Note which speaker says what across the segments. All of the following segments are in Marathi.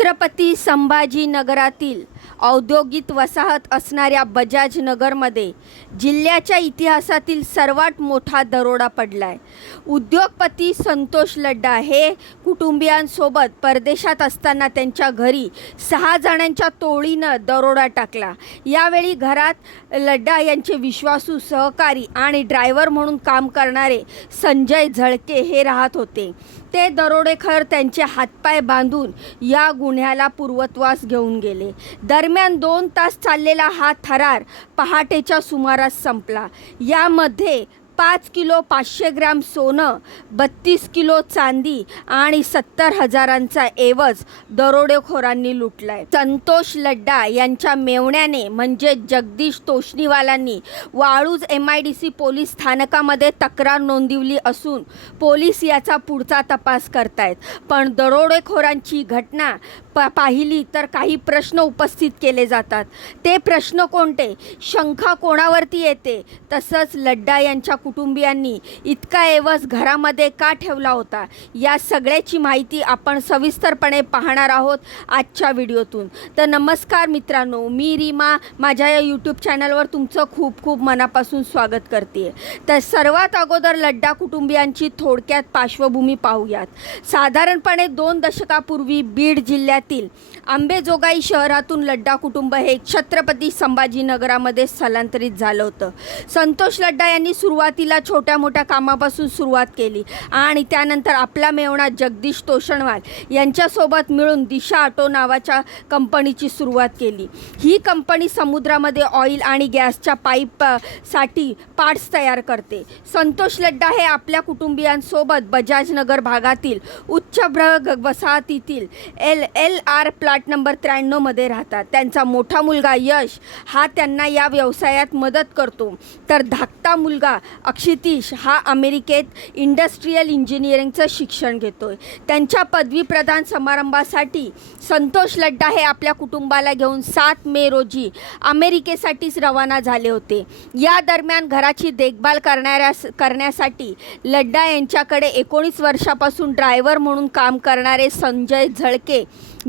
Speaker 1: छत्रपती संभाजीनगरातील औद्योगिक वसाहत असणाऱ्या बजाज नगरमध्ये जिल्ह्याच्या इतिहासातील सर्वात मोठा दरोडा पडलाय. उद्योगपती संतोष लड्डा हे कुटुंबियांसोबत परदेशात असताना त्यांच्या घरी सहा जणांच्या टोळीनं दरोडा टाकला. यावेळी घरात लड्डा यांचे विश्वासू सहकारी आणि ड्रायव्हर म्हणून काम करणारे संजय झळके हे राहत होते. ते दरोडेखर त्यांचे हातपाय बांधून या गुन्ह्याला पूर्वत्वास घेऊन गेले. दरम्यान दोन तास चाललेला हा थरार पहाटेच्या सुमारास संपला. यामध्ये पाच किलो पाचशे ग्रॅम सोनं बत्तीस किलो चांदी आणि सत्तर हजारांचा एवज दरोडेखोरांनी लुटलाय. संतोष लड्डा यांच्या मेवण्याने म्हणजे Jagdish तोष्णीवालांनी Waluj M I D C police स्थानकामध्ये तक्रार नोंदवली असून पोलीस याचा पुढचा तपास करतायत. पण दरोडेखोरांची घटना प पाहिली तर काही प्रश्न उपस्थित केले जातात. ते प्रश्न कोणते? शंका कोणावरती येते? तसंच लड्डा यांच्या कुटुंबियांनी इतका एवज घरामध्ये का ठेवला होता? या सगळ्याची माहिती आपण सविस्तरपणे पाहणार आहोत आजच्या व्हिडिओतून. तर नमस्कार मित्रांनो मी रीमा. माझ्या या यूट्यूब चॅनलवर तुमचं खूप खूप मनापासून स्वागत करते. तर सर्वात अगोदर लड्डा कुटुंबियांची थोडक्यात पार्श्वभूमी पाहूयात. साधारणपणे दोन दशकापूर्वी बीड जिल्ह्यातील आंबेजोगाई शहरातून लड्डा कुटुंब हे छत्रपती संभाजीनगरामध्ये स्थलांतरित झालं होतं. संतोष लड्डा यांनी सुरुवातीला छोट्या मोठ्या कामापासून सुरुवात केली आणि त्यानंतर आपला मेवणा जगदीश तोषणवाल यांच्यासोबत मिळून दिशा ऑटो नावाच्या कंपनीची सुरुवात केली. ही कंपनी समुद्रामध्ये ऑइल आणि गॅसच्या पाईपसाठी पार्ट्स तयार करते. संतोष लड्डा हे आपल्या कुटुंबियांसोबत बजाजनगर भागातील उच्चभ्र वसाहतीतील L L R plot number त्र्याण्णवमध्ये राहतात. त्यांचा मोठा मुलगा यश हा त्यांना या व्यवसायात मदत करतो. तर धाकटा मुलगा अक्षितीश हा अमेरिकेत इंडस्ट्रीयल इंजिनिअरिंगचं शिक्षण घेतोय. त्यांच्या पदवीप्रदान समारंभासाठी संतोष लड्डा हे आपल्या कुटुंबाला घेऊन सात मे रोजी अमेरिकेसाठीच रवाना झाले होते. या दरम्यान घराची देखभाल करणाऱ्या करण्यासाठी लड्डा यांच्याकडे एकोणीस वर्षापासून ड्रायव्हर म्हणून काम करणारे संजय झळके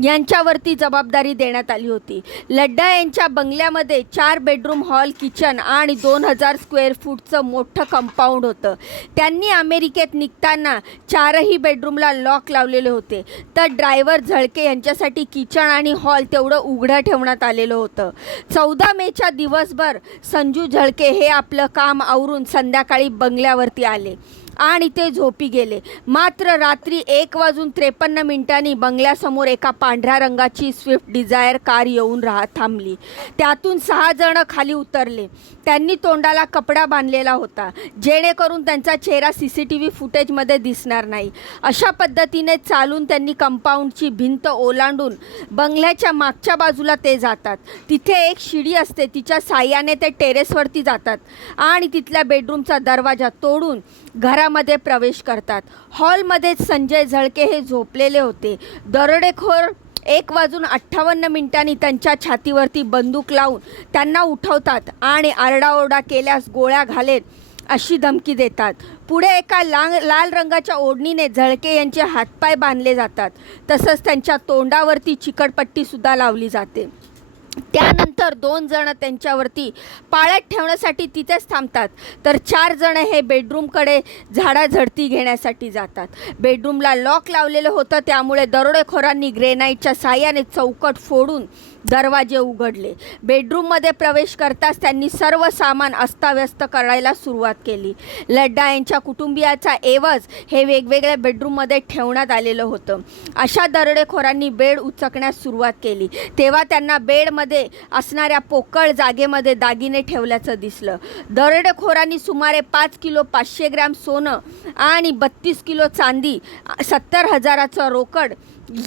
Speaker 1: यांच्यावरती जबाबदारी देण्यात आली होती. लड्डा यांच्या बंगल्यामध्ये चार बेडरूम हॉल किचन आणि दोन हजार स्क्वेअर फूटचं मोठं कंपाऊंड होतं. त्यांनी अमेरिकेत निघताना चारही बेडरूमला लॉक लावलेले होते. तर ड्रायव्हर झळके यांच्यासाठी किचन आणि हॉल तेवढं उघडं ठेवण्यात आलेलं होतं. चौदा मेच्या दिवसभर संजू झळके हे आपलं काम आवरून संध्याकाळी बंगल्यावरती आले. आणि ते झोपी गेले. मात्र रात्री एक वाजून त्रेपन्न मिनिटांनी बंगल्यासमोर एका पांढऱ्या रंगाची स्विफ्ट डिझायर कार येऊन राहत थांबली. त्यातून सहा जण खाली उतरले. त्यांनी तोंडाला कपडा बांधलेला होता. जेणेकरून त्यांचा चेहरा सी सी टी व्ही फुटेजमध्ये दिसणार नाही. अशा पद्धतीने चालून त्यांनी कंपाऊंडची भिंत ओलांडून बंगल्याच्या मागच्या बाजूला ते जातात. तिथे एक शिडी असते तिच्या साह्याने ते टेरेसवरती जातात आणि तिथल्या बेडरूमचा दरवाजा तोडून घरामध्ये प्रवेश करतात. हॉलमध्येच संजय झळके हे झोपलेले होते. दरोडेखोर एक वाजून अठ्ठावन्न मिनिटांनी त्यांच्या छातीवरती बंदूक लावून त्यांना उठवतात आणि आरडाओरडा केल्यास गोळ्या घालेत अशी धमकी देतात. पुढे एका लांग लाल रंगाच्या ओढणीने झळके यांचे हातपाय बांधले जातात. तसंच त्यांच्या तोंडावरती चिकटपट्टीसुद्धा लावली जाते. त्यानंतर दोन जण त्यांच्यावरती पाळत ठेवण्यासाठी तिथेच थांबतात. तर चार जण हे बेडरूमकडे झाडाझडती घेण्यासाठी जातात. बेडरूमला लॉक लावलेलं होतं त्यामुळे दरोडेखोरांनी ग्रेनाईटच्या साह्याने चौकट फोडून दरवाजे उघडले. बेडरूममध्ये प्रवेश करताच त्यांनी सर्व सामान अस्ताव्यस्त करायला सुरुवात केली. लड्डा यांच्या कुटुंबियाचा एवज हे वेगवेगळ्या बेडरूममध्ये ठेवण्यात आलेलं होतं. अशा दरोडेखोरांनी बेड उचकण्यास सुरुवात केली. तेव्हा त्यांना बेडमध्ये असणाऱ्या पोकळ जागेमध्ये दागिने ठेवल्याचं दिसलं. दरोडेखोरांनी सुमारे पाच किलो पाचशे ग्रॅम सोनं आणि बत्तीस किलो चांदी सत्तर हजाराचं रोकड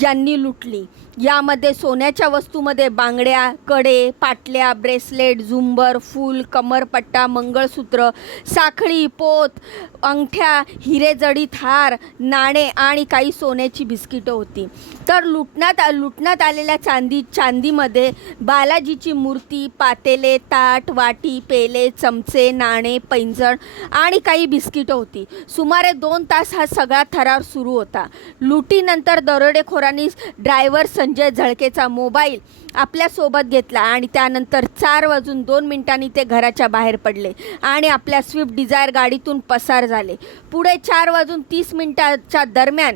Speaker 1: यांनी लुटली. यामध्ये सोन्याच्या वस्तूमध्ये बांगड्या कडे पाटल्या ब्रेसलेट झुंबर फूल कमरपट्टा मंगळसूत्र साखळी पोत अंगठ्या हिरेजडीत हार नाणे आणि काही सोन्याची बिस्किटं होती. तर लुटण्यात लुटण्यात आलेल्या चांदी चांदीमध्ये बालाजीची मूर्ती पातेले ताट वाटी पेले चमचे नाणे पैंजण आणि काही बिस्किटं होती. सुमारे दोन तास हा सगळा थरार सुरू होता. लुटीनंतर दरोडेखोरांनी ड्रायव्हर संजय झळकेचा मोबाईल आपल्यासोबत घेतला आणि त्यानंतर चार वाजून दोन मिनिटांनी ते घराच्या बाहेर पडले आणि आपल्या स्विफ्ट डिझायर गाडीतून पसार झाले. पुढे चार वाजून तीस मिनिटाच्या दरम्यान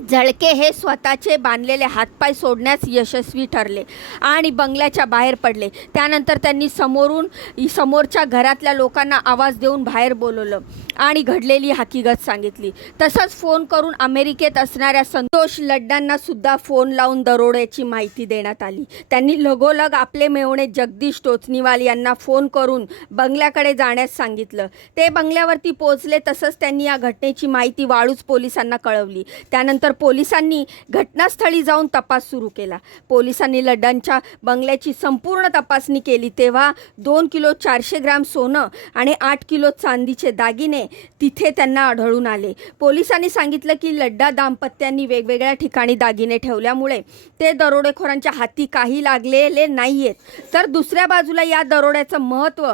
Speaker 1: झळके हे स्वतःचे बांधलेले हातपाय सोडण्यास यशस्वी ठरले आणि बंगल्याच्या बाहेर पडले. त्यानंतर त्यांनी समोरून समोरच्या घरातल्या लोकांना आवाज देऊन बाहेर बोलवलं. आणि घडलेली हकीकत सांगितली. तसंच फोन करून अमेरिकेत असणाऱ्या संतोष लड्डांना सुद्धा फोन लावून दरोड्याची माहिती देण्यात आली. त्यांनी लगोलग आपले मेवणे जगदीश टोचनीवाल यांना फोन करून बंगल्याकडे जाण्यास सांगितलं. ते बंगल्यावरती पोहोचले तसंच त्यांनी या घटनेची माहिती वाळूज पोलिसांना कळवली. त्यानंतर पोलिसांनी घटनास्थळी जाऊन तपास सुरू केला. पोलिसांनी लड्डांच्या बंगल्याची संपूर्ण तपासणी केली तेव्हा दोन किलो चारशे ग्राम सोनं आणि आठ किलो चांदीचे दागिने तिथे त्यांना आढळून आले. पोलिसांनी सांगितलं की लड्डा दाम्पत्यांनी वेगवेगळ्या ठिकाणी दागिने ठेवल्यामुळे ते दरोडेखोरांच्या हाती काही लागलेले नाही आहेत तर दुसऱ्या बाजूला या दरोड्याचं महत्त्व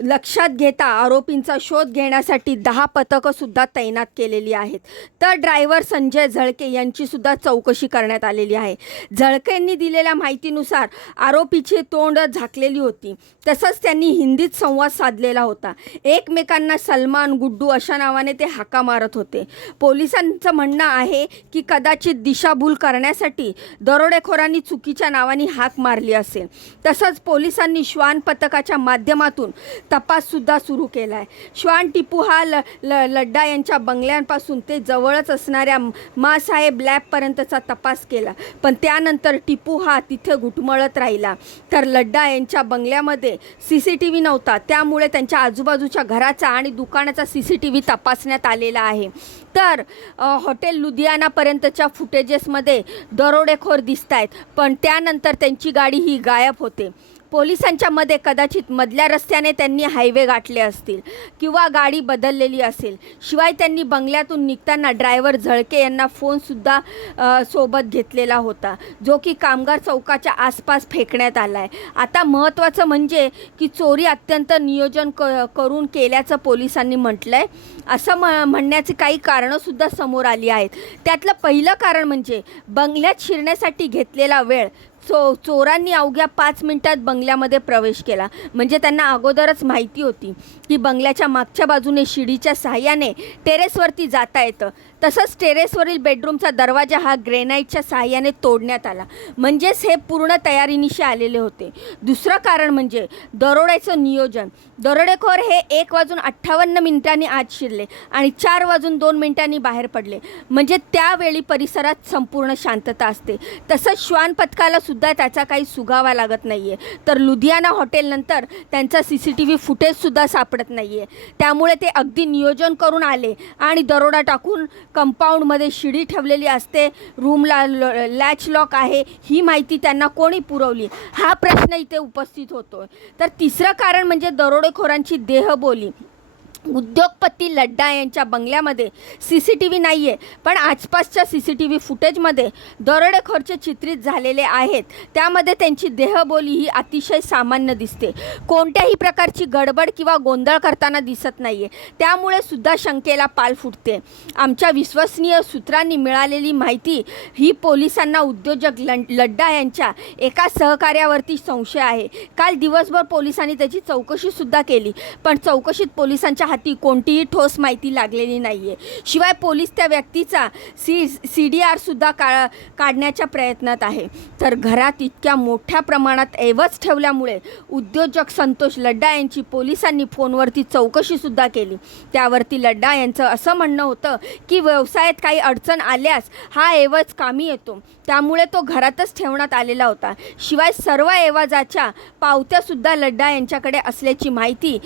Speaker 1: लक्षात घेता आरोपींचा शोध घेण्यासाठी दहा पथकं सुद्धा तैनात केलेली आहेत. तर ड्रायव्हर संजय झळके यांची सुद्धा चौकशी करण्यात आलेली आहे. झळकेंनी दिलेल्या माहितीनुसार आरोपीची तोंड झाकलेली होती. तसंच त्यांनी हिंदीत संवाद साधलेला होता. एकमेकांना सलमान गुड्डू अशा नावाने ते हाका मारत होते. पोलिसांचं म्हणणं आहे की कदाचित दिशाभूल करण्यासाठी दरोडेखोरांनी चुकीच्या नावाने हाक मारली असेल. तसंच पोलिसांनी श्वान पथकाच्या माध्यमातून तपाससुद्धा सुरू केला आहे श्वान टिपू हा ल ल लड्डा यांच्या बंगल्यांपासून ते जवळच असणाऱ्या मासाहेब लॅबपर्यंतचा तपास केला. पण त्यानंतर टिपू हा तिथे घुटमळत राहिला. तर लड्डा यांच्या बंगल्यामध्ये सी सी टी व्ही नव्हता. त्यामुळे त्यांच्या आजूबाजूच्या घराचा आणि दुकानाचा सी सी टी व्ही तपासण्यात आलेला आहे. तर हॉटेल लुधियानापर्यंतच्या फुटेजेसमध्ये दरोडेखोर दिसत आहेत पण त्यानंतर त्यांची गाडी ही गायब होते. पोलिसांच्या मध्ये कदाचित मधल्या रस्त्याने त्यांनी हायवे गाठले असतील किंवा गाडी बदललेली असेल. शिवाय त्यांनी बंगल्यातून निघताना ड्रायव्हर झळके यांना फोनसुद्धा सोबत घेतलेला होता जो की कामगार चौकाच्या आसपास फेकण्यात आला आहे आता महत्त्वाचं म्हणजे की चोरी अत्यंत नियोजन क करून केल्याचं पोलिसांनी म्हटलं आहे असं म म्हणण्याची काही कारणंसुद्धा समोर आली आहेत. त्यातलं पहिलं कारण म्हणजे बंगल्यात शिरण्यासाठी घेतलेला वेळ चो चोरांनी अवघ्या पाच मिनिटात बंगल्यामध्ये प्रवेश केला. म्हणजे त्यांना अगोदरच माहिती होती की बंगल्याच्या मागच्या बाजूने शिडीच्या सहाय्याने टेरेसवरती जाता येतं. तसंच टेरेसवरील बेडरूमचा दरवाजा हा ग्रेनाईटच्या सहाय्याने तोडण्यात आला. म्हणजेच हे पूर्ण तयारीनिशी आलेले होते. दुसरं कारण म्हणजे दरोड्याचं नियोजन. दरोडेखोर हे एक वाजून अठ्ठावन्न मिनिटांनी आत शिरले आणि चार वाजून दोन मिनिटांनी बाहेर पडले. म्हणजे त्यावेळी परिसरात संपूर्ण शांतता असते. तसंच श्वान पथकाला सुद्धा त्याचा काही सुगावा लागत नाही आहे तर लुधियाना हॉटेलनंतर त्यांचा सी सी टी व्ही फुटेजसुद्धा सापडत नाही आहे त्यामुळे ते अगदी नियोजन करून आले आणि दरोडा टाकून कंपाऊंडमध्ये शिडी ठेवलेली असते. रूमला लॅच लॉक आहे. ही माहिती त्यांना कोणी पुरवली? हा प्रश्न इथे उपस्थित होतो तर तिसरं कारण म्हणजे दरोडेखोरांची देहबोली. उद्योगपती लड्डा यांच्या बंगल्यामध्ये सी सी टी व्ही नाही आहे पण आसपासच्या सी सी टी व्ही फुटेजमध्ये दरोडेखोरचे चित्रित झालेले आहेत. त्यामध्ये त्यांची देहबोली ही अतिशय सामान्य दिसते. कोणत्याही प्रकारची गडबड किंवा गोंधळ करताना दिसत नाही आहे त्यामुळे सुद्धा शंकेला पाल फुटते. आमच्या विश्वसनीय सूत्रांनी मिळालेली माहिती ही पोलिसांना उद्योजक लड्डा यांच्या एका सहकार्यावरती संशय आहे. काल दिवसभर पोलिसांनी त्याची चौकशीसुद्धा केली पण चौकशीत पोलिसांच्या हाती कोणतीही ठोस माहिती लागलेली नाही आहे शिवाय पोलीस त्या व्यक्तीचा सी सी डी आरसुद्धा का काढण्याच्या प्रयत्नात आहे. तर घरात इतक्या मोठ्या प्रमाणात ऐवज ठेवल्यामुळे उद्योजक संतोष लड्डा यांची पोलिसांनी फोनवरती चौकशीसुद्धा केली. त्यावरती लड्डा यांचं असं म्हणणं होतं की व्यवसायात काही अडचण आल्यास हा ऐवज कामी येतो. त्यामुळे तो घरातच ठेवण्यात आलेला होता. शिवाय सर्व ऐवजाच्या पावत्यासुद्धा लड्डा यांच्याकडे असल्याची माहिती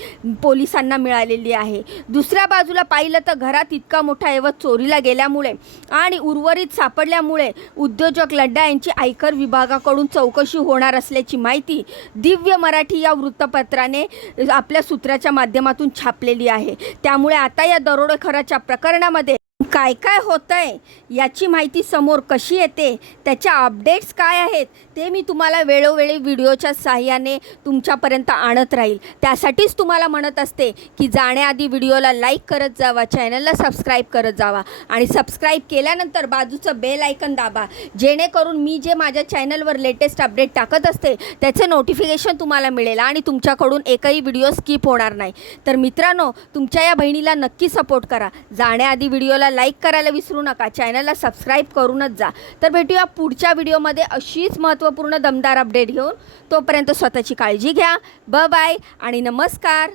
Speaker 1: पोलिसांना मिळालेली आहे. दुसऱ्या बाजूला पाहिलं तर घरात इतका मोठा ऐवज चोरीला गेल्यामुळे आणि उर्वरित सापडल्यामुळे उद्योजक लड्डा यांची आयकर विभागाकडून चौकशी होणार असल्याची माहिती दिव्य मराठी या वृत्तपत्राने आपल्या सूत्राच्या माध्यमातून छापलेली आहे. त्यामुळे आता या दरोडेखोराच्या प्रकरणामध्ये काय काय होतं आहे याची माहिती समोर कशी येते त्याच्या अपडेट्स काय आहेत ते मी तुम्हाला वेळोवेळी व्हिडिओच्या सहाय्याने तुमच्यापर्यंत आणत राहील. त्यासाठीच तुम्हाला म्हणत असते की जाण्याआधी व्हिडिओला लाईक करत जावा चॅनलला सबस्क्राईब करत जावा आणि सबस्क्राईब केल्यानंतर बाजूचं बेल आयकन दाबा. जेणेकरून मी जे माझ्या चॅनलवर लेटेस्ट अपडेट टाकत असते त्याचे नोटिफिकेशन तुम्हाला मिळेल आणि तुमच्याकडून एकही व्हिडिओ स्किप होणार नाही. तर मित्रांनो तुमच्या या बहिणीला नक्की सपोर्ट करा. जाण्याआधी व्हिडिओला लाईक करायला विसरू नका चॅनलला सबस्क्राईब करूनच जा. तर भेटूया पुढच्या व्हिडिओमध्ये अशीच महत्त्वपूर्ण दमदार अपडेट घेऊन. तोपर्यंत स्वतःची काळजी घ्या. ब बाय आणि नमस्कार.